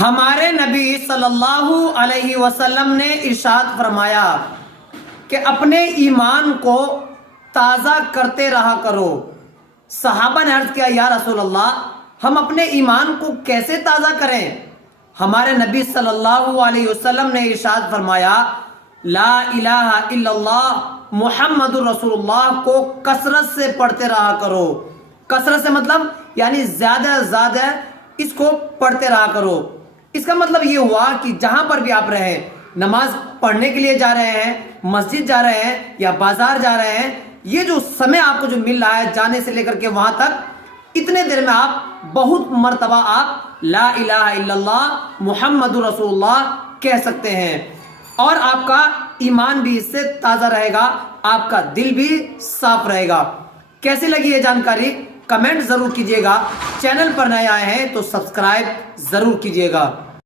ہمارے نبی صلی اللہ علیہ وسلم نے ارشاد فرمایا کہ اپنے ایمان کو تازہ کرتے رہا کرو۔ صحابہ نے عرض کیا یا رسول اللہ ہم اپنے ایمان کو کیسے تازہ کریں؟ ہمارے نبی صلی اللہ علیہ وسلم نے ارشاد فرمایا لا الہ الا اللہ محمد الرسول اللہ کو کثرت سے پڑھتے رہا کرو۔ کثرت سے مطلب یعنی زیادہ زیادہ اس کو پڑھتے رہا کرو۔ اس کا مطلب یہ ہوا کہ جہاں پر بھی آپ رہیں، نماز پڑھنے کے لیے جا رہے ہیں، مسجد جا رہے ہیں یا بازار جا رہے ہیں، یہ جو سمے آپ کو جو مل رہا ہے جانے سے لے کر کے وہاں تک، اتنے دیر میں آپ بہت مرتبہ آپ لا الہ الا اللہ محمد رسول اللہ کہہ سکتے ہیں، اور آپ کا ایمان بھی اس سے تازہ رہے گا، آپ کا دل بھی صاف رہے گا۔ کیسی لگی یہ جانکاری کمنٹ ضرور کیجیے گا۔ چینل پر نئے آئے ہیں تو سبسکرائب ضرور کیجیے گا۔